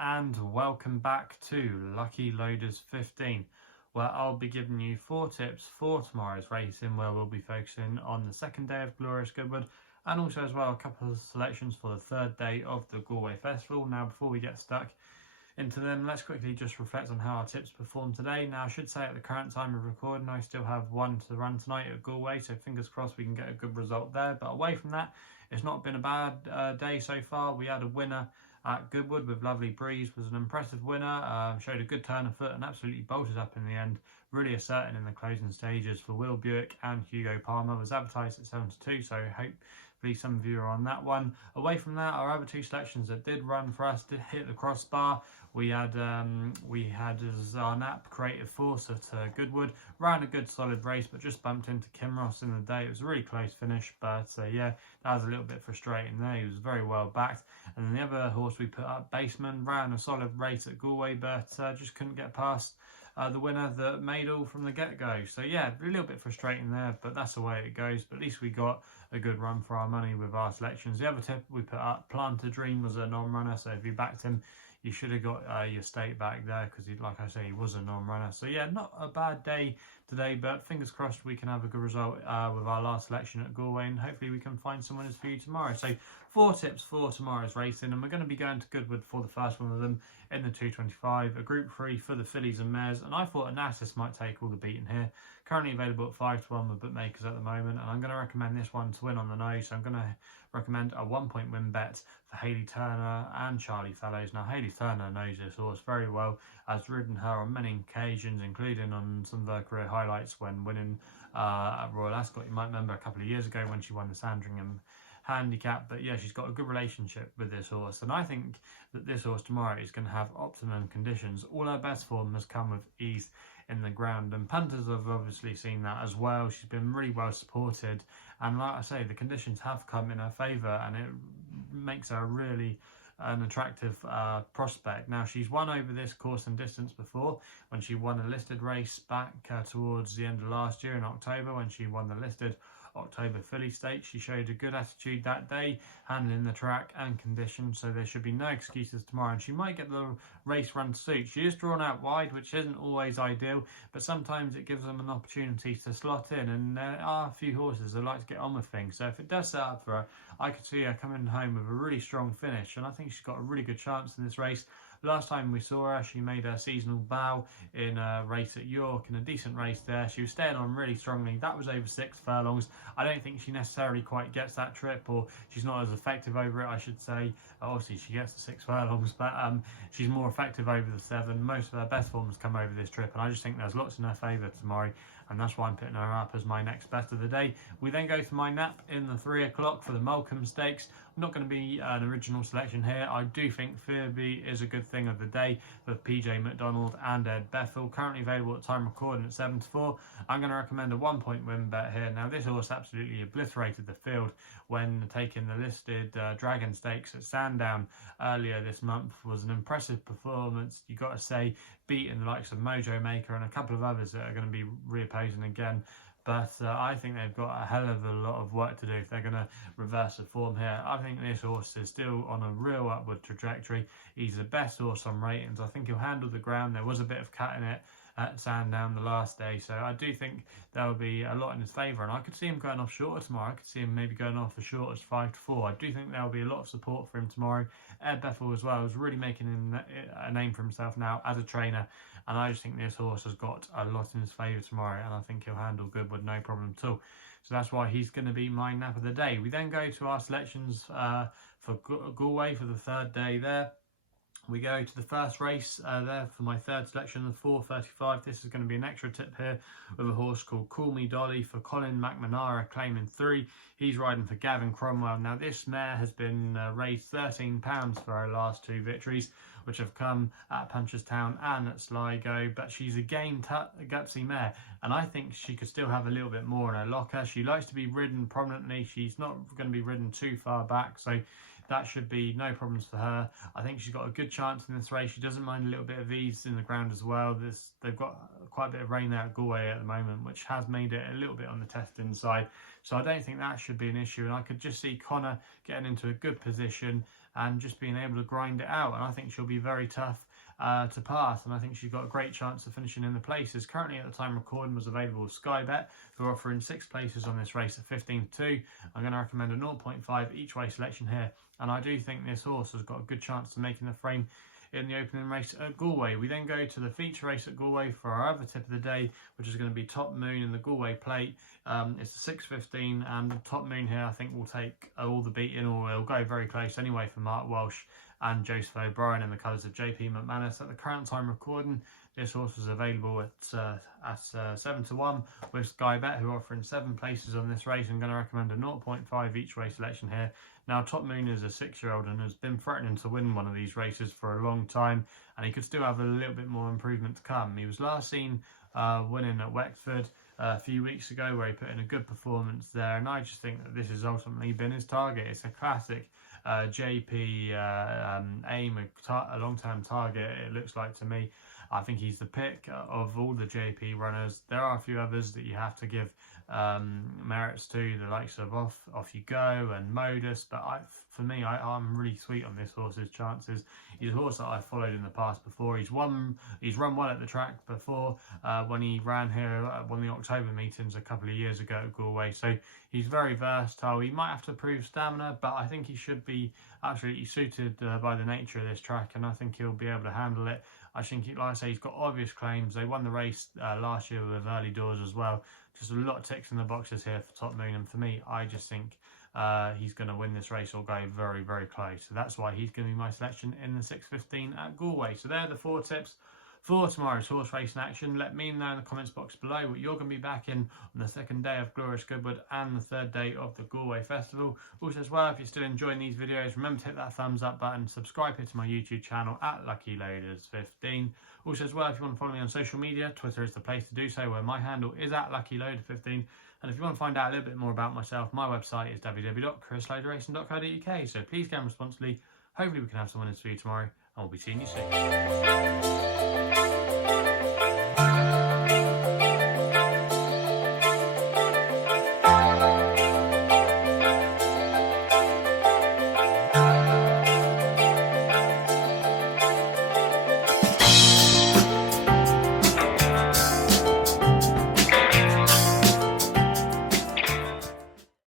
and welcome back to Lucky Loaders 15, where I'll be giving you 4 tips for tomorrow's racing, where we'll be focusing on the second day of Glorious Goodwood and also as well a couple of selections for the third day of the Galway Festival. Now before we get stuck into them, let's quickly just reflect on how our tips performed today. Now I should say at the current time of recording I still have one to run tonight at Galway, so fingers crossed we can get a good result there. But away from that, it's not been a bad day so far. We had a winner at Goodwood with Lovely Breeze, was an impressive winner, showed a good turn of foot and absolutely bolted up in the end, really asserting in the closing stages for Will Buick and Hugo Palmer. Was advertised at 7 to 2, so hopefully some of you are on that one. Away from that, our other 2 selections that did run for us did hit the crossbar. We had as our nap Creative Force at Goodwood, ran a good solid race but just bumped into Kinross in the day. It was a really close finish, but yeah, that was a little bit frustrating there. He was very well backed. And then the other horse we put up, Baseman, ran a solid race at Galway but just couldn't get past the winner that made all from the get-go. So yeah, a little bit frustrating there, but that's the way it goes. But at least we got a good run for our money with our selections. The other tip we put up, Plant a Dream, was a non-runner, so if you backed him, you should have got your stake back there because, like I say, he was a non-runner. So yeah, not a bad day today, but fingers crossed we can have a good result with our last selection at Galway, and hopefully we can find some winners for you tomorrow. So 4 tips for tomorrow's racing, and we're going to be going to Goodwood for the first one of them in the 225, a Group 3 for the fillies and mares, and I thought Onassis might take all the beating here. Currently available at 5 to 1 with bookmakers at the moment, and I'm going to recommend this one to win on the nose. So I'm going to recommend a 1-point win bet for Hayley Turner and Charlie Fellows. Now Hayley Turner knows this horse very well, has ridden her on many occasions, including on some of her career highlights when winning at Royal Ascot. You might remember a couple of years ago when she won the Sandringham handicap. But yeah, she's got a good relationship with this horse, and I think that this horse tomorrow is going to have optimum conditions. All her best form has come with ease in the ground, and punters have obviously seen that as well. She's been really well supported, and like I say, the conditions have come in her favour, and it makes her really an attractive prospect. Now she's won over this course and distance before, when she won a listed race back towards the end of last year in October, when she won the listed October Filly Stakes. She showed a good attitude that day, handling the track and conditions, so there should be no excuses tomorrow, and she might get the race run to suit. She is drawn out wide, which isn't always ideal, but sometimes it gives them an opportunity to slot in, and there are a few horses that like to get on with things, so if it does set up for her, I could see her coming home with a really strong finish, and I think she's got a really good chance in this race. Last time we saw her, she made a seasonal bow in a race at York, in a decent race there. She was staying on really strongly. That was over 6 furlongs. I don't think she necessarily quite gets that trip, or she's not as effective over it, I should say. Obviously she gets the 6 furlongs, but she's more effective over the 7. Most of her best forms come over this trip, and I just think there's lots in her favour tomorrow, and that's why I'm putting her up as my next bet of the day. We then go to my nap in the 3 o'clock for the Malcolm Stakes. I'm not going to be an original selection here. I do think Fearby is a good thing of the day for PJ McDonald and Ed Bethel. Currently available at time recording at 7 to 4. I'm going to recommend a 1-point win bet here. Now this horse absolutely obliterated the field when taking the listed Dragon Stakes at Sandown earlier this month. Was an impressive performance, you got to say, beating the likes of Mojo Maker and a couple of others that are going to be reopposing again. But I think they've got a hell of a lot of work to do if they're going to reverse the form here. I think this horse is still on a real upward trajectory. He's the best horse on ratings. I think he'll handle the ground. There was a bit of cat in it at Sandown the last day, so I do think there will be a lot in his favour, and I could see him going off shorter tomorrow. I could see him maybe going off as short as 5 to 4. I do think there will be a lot of support for him tomorrow. Ed Bethel as well is really making a name for himself now as a trainer, and I just think this horse has got a lot in his favour tomorrow, and I think he'll handle Goodwood no problem at all. So that's why he's going to be my nap of the day. We then go to our selections for Galway for the third day there. We go to the first race there for my third selection, the 4:35. This is going to be an extra tip here with a horse called Call Me Dolly for Colin McManara, claiming 3. He's riding for Gavin Cromwell. Now this mare has been raised £13 for her last 2 victories, which have come at Punchestown and at Sligo, but she's a game gutsy mare, and I think she could still have a little bit more in her locker. She likes to be ridden prominently. She's not going to be ridden too far back, so that should be no problems for her. I think she's got a good chance in this race. She doesn't mind a little bit of ease in the ground as well. They've got quite a bit of rain there at Galway at the moment, which has made it a little bit on the testing side. So I don't think that should be an issue. And I could just see Connor getting into a good position and just being able to grind it out. And I think she'll be very tough to pass, and I think she's got a great chance of finishing in the places. Currently at the time recording was available with SkyBet, who are offering 6 places on this race at 15-2. I'm going to recommend a 0.5 each way selection here, and I do think this horse has got a good chance of making the frame in the opening race at Galway. We then go to the feature race at Galway for our other tip of the day, which is going to be Top Moon in the Galway Plate. It's a 6.15, and Top Moon here I think will take all the beating, or it'll go very close anyway for Mark Walsh and Joseph O'Brien in the colours of JP McManus. At the current time recording, this horse was available at 7-1 with SkyBet, who are offering 7 places on this race. I'm going to recommend a 0.5 each way selection here. Now, Top Moon is a 6-year-old and has been threatening to win one of these races for a long time, and he could still have a little bit more improvement to come. He was last seen winning at Wexford a few weeks ago, where he put in a good performance there, and I just think that this has ultimately been his target. It's a classic JP aim, a long-term target, it looks like to me. I think he's the pick of all the JP runners. There are a few others that you have to give merits to, the likes of Off You Go and Modus, but for me, I'm really sweet on this horse's chances. He's a horse that I've followed in the past before. He's run well at the track before when he ran here at one of the October meetings a couple of years ago at Galway. So he's very versatile. He might have to prove stamina, but I think he should be absolutely suited by the nature of this track, and I think he'll be able to handle it. I think, like I say, he's got obvious claims. They won the race last year with early doors as well. Just a lot of ticks in the boxes here for Top Moon, and for me, I just think he's going to win this race or go very, very close. So that's why he's going to be my selection in the 6.15 at Galway. So there are the 4 tips for tomorrow's horse racing action. Let me know in the comments box below what you're going to be back in on the second day of Glorious Goodwood and the third day of the Galway Festival. Also as well, if you're still enjoying these videos, remember to hit that thumbs up button, subscribe here to my YouTube channel at LuckyLoaders15. Also as well, if you want to follow me on social media, Twitter is the place to do so, where my handle is at LuckyLoader15. And if you want to find out a little bit more about myself, my website is www.chrisloaderracing.co.uk. So please game responsibly. Hopefully we can have some winners for you tomorrow, and we'll be seeing you soon.